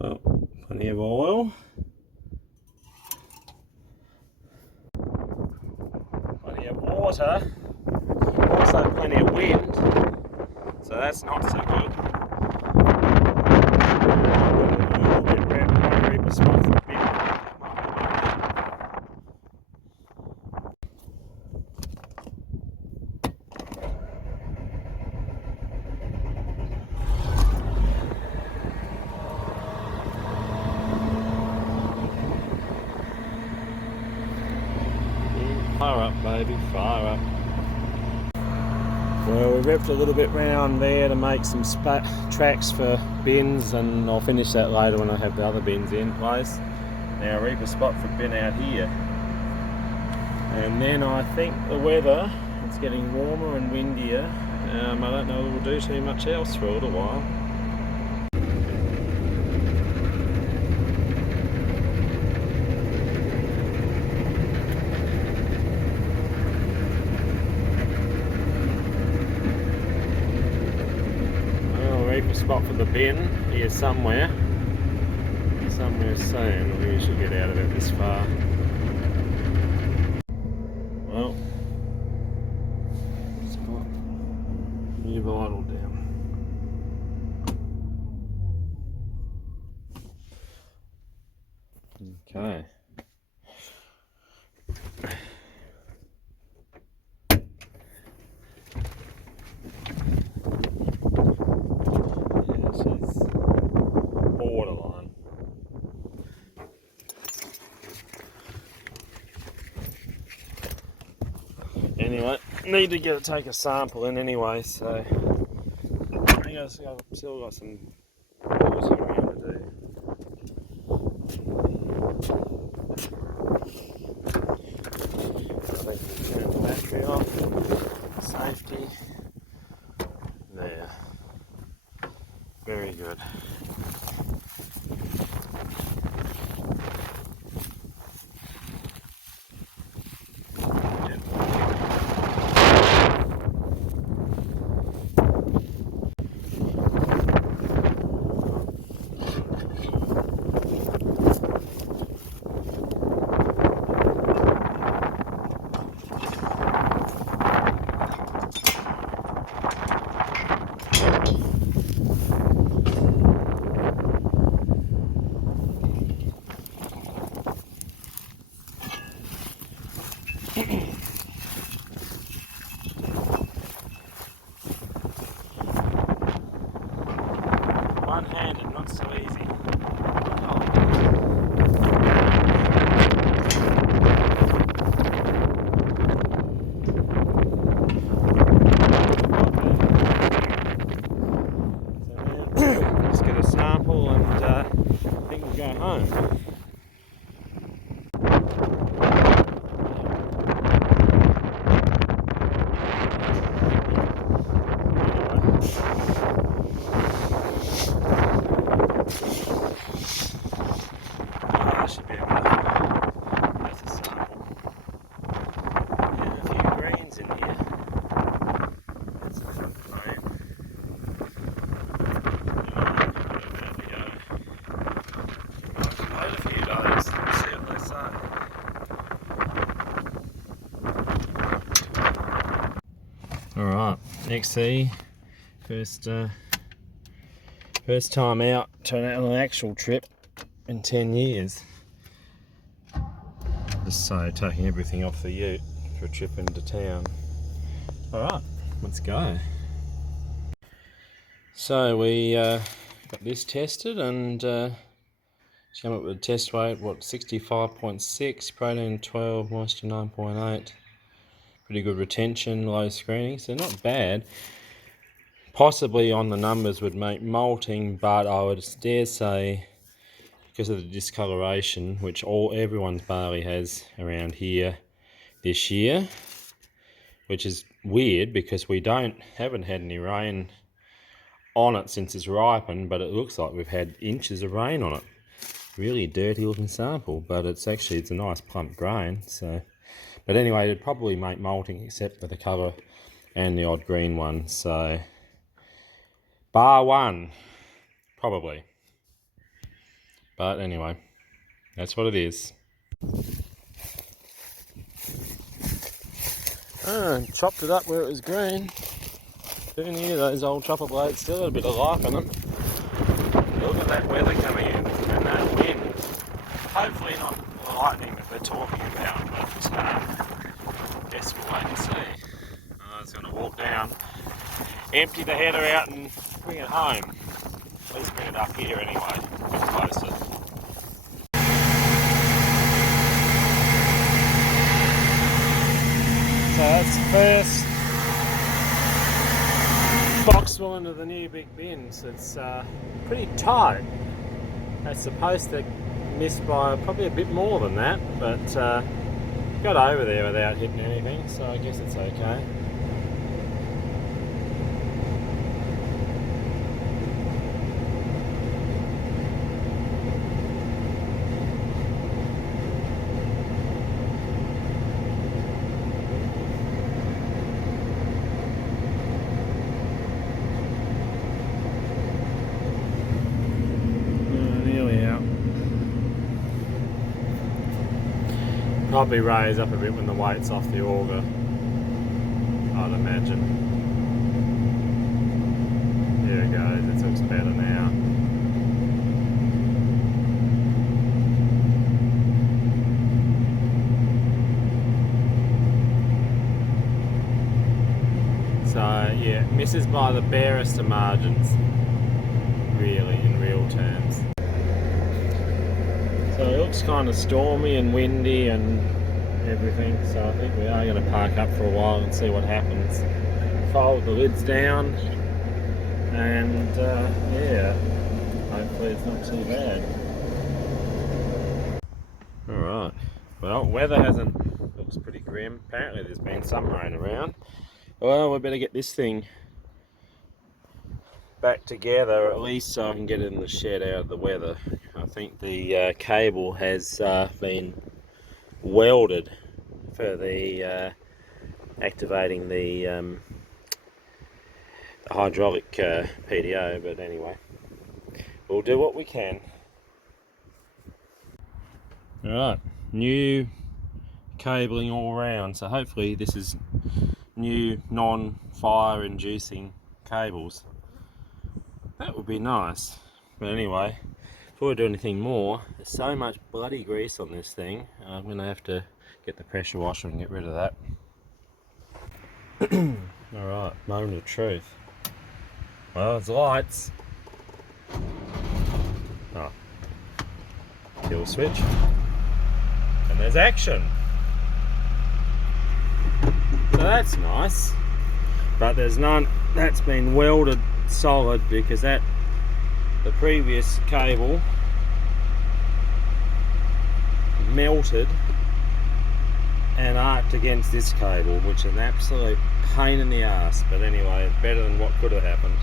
Well, plenty of oil. Plenty of water. Also plenty of wind. So that's not so good. A little bit red, reaper spot for a bit. Fire up, baby, fire up. Well, we ripped a little bit round there to make some tracks for bins, and I'll finish that later when I have the other bins in place. Now, reap a spot for a bin out here. And then I think the weather, it's getting warmer and windier. I don't know if we'll do too much else for a little while. A spot for the bin here somewhere soon. We usually get out of it this far. Well, spot new vital down. Okay. Borderline. Anyway, need to take a sample in anyway, so I guess I've still got some balls around to do. I think we turn the battery off. Safety. There. Very good. One-handed, not so easy. Let's get a sample and I think we'll go home. Alright, XE, first time out on an actual trip in 10 years. Just so taking everything off the ute for a trip into town. Alright, let's go. So we got this tested and came up with a test weight, 65.6, protein 12, moisture 9.8. Pretty good retention, low screening, so not bad. Possibly on the numbers would make malting, but I would dare say because of the discoloration, which everyone's barley has around here this year, which is weird because we haven't had any rain on it since it's ripened, but it looks like we've had inches of rain on it. Really dirty looking sample, but it's a nice plump grain. So, but anyway, it'd probably make malting except for the colour and the odd green one. So, bar one, probably. But anyway, that's what it is. Chopped it up where it was green. Down here, those old chopper blades still got a bit of life in them. Look at that weather coming in and that wind. Hopefully not the lightning that they're talking about, but guess we'll wait and see. I was going to walk down, empty the header out and bring it home. At least bring it up here anyway, a bit closer. So that's the first boxful into the new big bins. It's pretty tight. That's supposed to miss by probably a bit more than that, but got over there without hitting anything, so I guess it's okay. Probably raise up a bit when the weight's off the auger, I'd imagine. There it goes, it looks better now. So yeah, misses by the barest of margins, really, in real terms. So it looks kind of stormy and windy and everything, so I think we are going to park up for a while and see what happens. Fold the lids down and yeah, hopefully it's not too bad. Alright, well, weather looks pretty grim. Apparently there's been some rain around. Well, we better get this thing back together, at least so I can get it in the shed out of the weather. I think the cable has been welded for the activating the hydraulic PDO, but anyway, we'll do what we can. Alright, new cabling all round, so hopefully this is new non-fire inducing cables. That would be nice. But anyway, before we do anything more, there's so much bloody grease on this thing. I'm going to have to get the pressure washer and get rid of that. Alright, moment of truth. Well, it's lights. Oh. Kill switch. And there's action. So that's nice. But there's none that's been welded solid because the previous cable melted and arced against this cable, which is an absolute pain in the ass. But anyway, it's better than what could have happened.